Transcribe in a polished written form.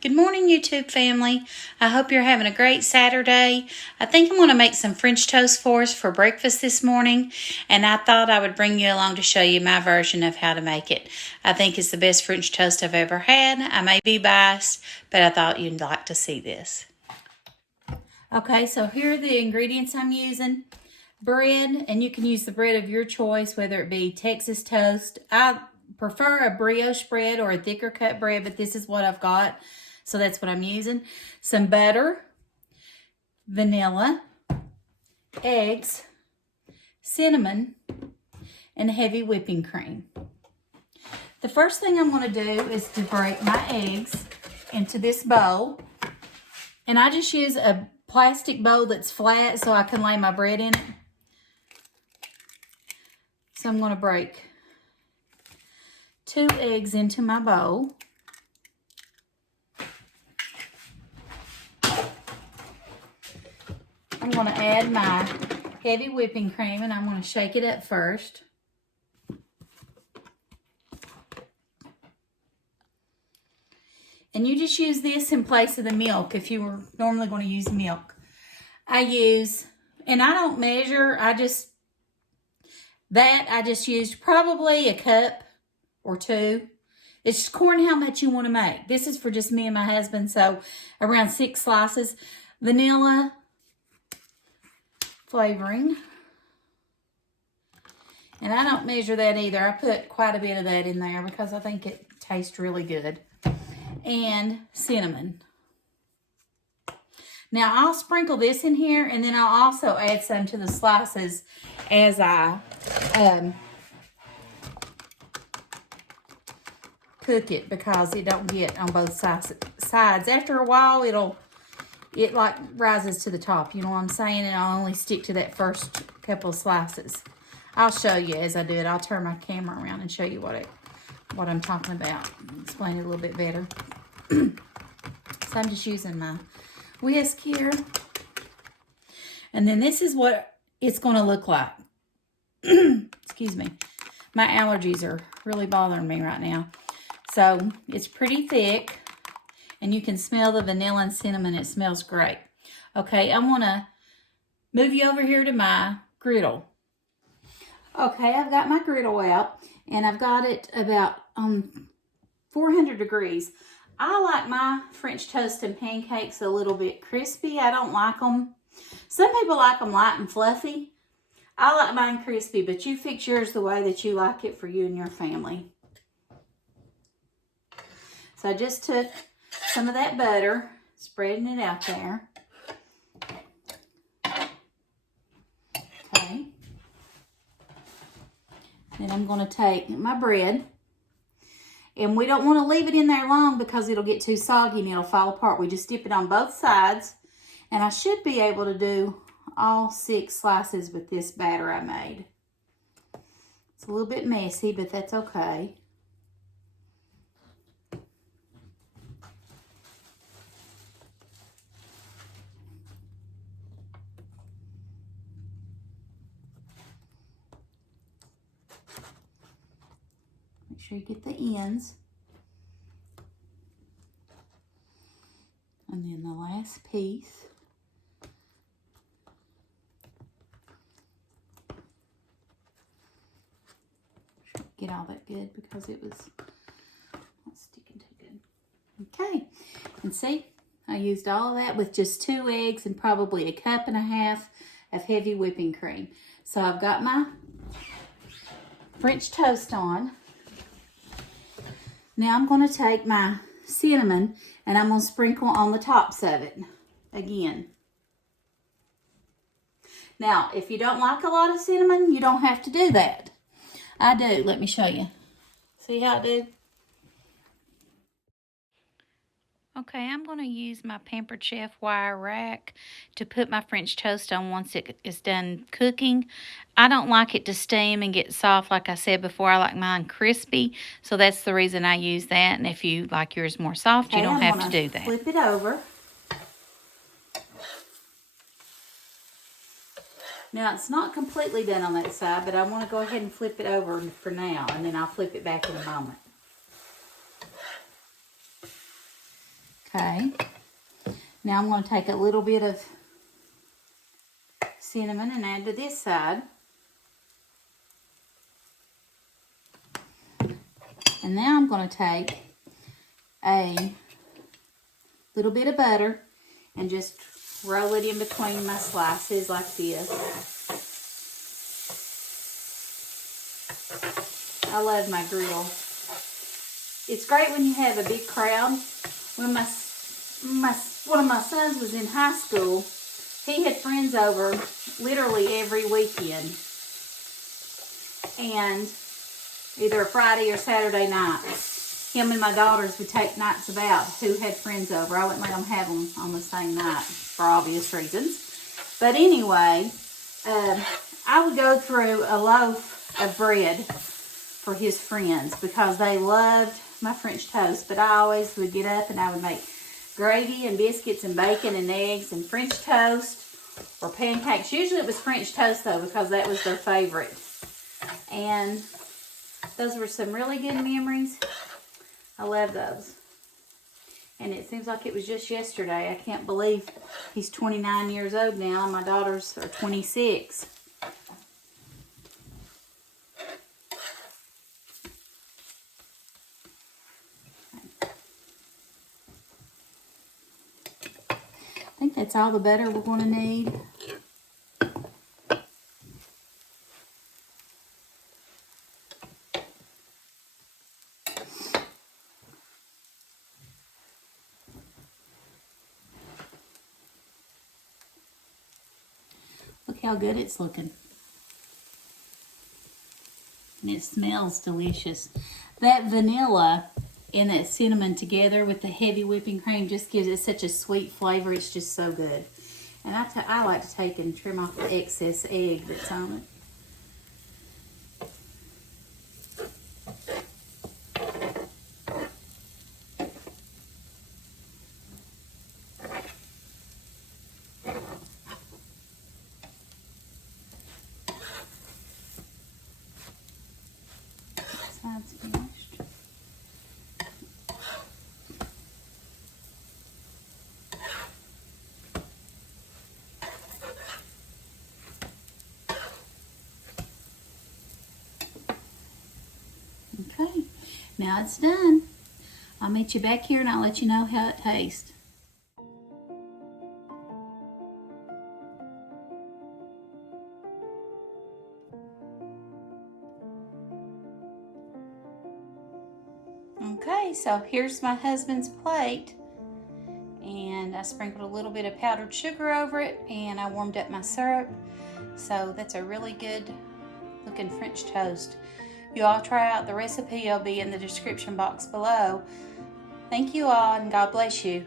Good morning, YouTube family. I hope you're having a great Saturday. I think I'm going to make some French toast for us for breakfast this morning, and I thought I would bring you along to show you my version of how to make it. I think it's the best French toast I've ever had. I may be biased, but I thought you'd like to see this. Okay, so here are the ingredients I'm using. Bread, and you can use the bread of your choice, whether it be Texas toast. I prefer a brioche bread or a thicker cut bread, but this is what I've got. So that's what I'm using. Some butter, vanilla, eggs, cinnamon, and heavy whipping cream. The first thing I'm going to do is to break my eggs into this bowl. And I just use a plastic bowl that's flat so I can lay my bread in it. So I'm going to break 2 eggs into my bowl. I'm going to add my heavy whipping cream, and I'm going to shake it up first. And you just use this in place of the milk if you were normally going to use milk. And I don't measure, I just used probably a cup or 2. It's just according to how much you want to make. This is for just me and my husband, so around 6 slices. Vanilla flavoring. And I don't measure that either. I put quite a bit of that in there because I think it tastes really good. And cinnamon. Now I'll sprinkle this in here, and then I'll also add some to the slices as I cook it, because it don't get on both sides. After a while, it like rises to the top, you know what I'm saying? And I'll only stick to that first couple of slices. I'll show you as I do it. I'll turn my camera around and show you what I'm talking about. Explain it a little bit better. So I'm just using my whisk here. And then this is what it's going to look like. Excuse me. My allergies are really bothering me right now. So it's pretty thick. And you can smell the vanilla and cinnamon. It smells great. Okay, I'm going to move you over here to my griddle. Okay, I've got my griddle out, and I've got it about 400 degrees. I like my French toast and pancakes a little bit crispy. I don't like them. Some people like them light and fluffy. I like mine crispy, but you fix yours the way that you like it for you and your family. So I just took some of that butter, spreading it out there. Okay. Then I'm going to take my bread. And we don't want to leave it in there long because it'll get too soggy and it'll fall apart. We just dip it on both sides. And I should be able to do all 6 slices with this batter I made. It's a little bit messy, but that's okay. Make sure you get the ends. And then the last piece. Get all that good because it was not sticking too good. Okay, and see, I used all of that with just 2 eggs and probably a cup and a half of heavy whipping cream. So I've got my French toast on. Now I'm going to take my cinnamon and I'm going to sprinkle on the tops of it again. Now, if you don't like a lot of cinnamon, you don't have to do that. I do. Let me show you. See how I do? Okay, I'm going to use my Pampered Chef wire rack to put my French toast on once it is done cooking. I don't like it to steam and get soft like I said before. I like mine crispy, so that's the reason I use that. And if you like yours more soft, you don't have to do that. Flip it over. Now, it's not completely done on that side, but I want to go ahead and flip it over for now, and then I'll flip it back in a moment. Okay. Now I'm going to take a little bit of cinnamon and add to this side. And now I'm going to take a little bit of butter and just roll it in between my slices like this. I love my griddle. It's great when you have a big crowd. When one of my sons was in high school, he had friends over literally every weekend. And either a Friday or Saturday night, him and my daughters would take nights about who had friends over. I wouldn't let them have them on the same night for obvious reasons. But anyway, I would go through a loaf of bread for his friends because they loved my French toast. But I always would get up and I would make gravy and biscuits and bacon and eggs and French toast or pancakes. Usually it was French toast though because that was their favorite. And those were some really good memories. I love those. And it seems like it was just yesterday. I can't believe he's 29 years old now and my daughters are 26. I think that's all the butter we're going to need. Look how good it's looking. And it smells delicious. That vanilla and that cinnamon together with the heavy whipping cream just gives it such a sweet flavor. It's just so good. And I like to take and trim off the excess egg that's on it. Side's finished. Okay, now it's done. I'll meet you back here and I'll let you know how it tastes. Okay, so here's my husband's plate. And I sprinkled a little bit of powdered sugar over it and I warmed up my syrup. So that's a really good looking French toast. You all try out the recipe. It'll be in the description box below. Thank you all and God bless you.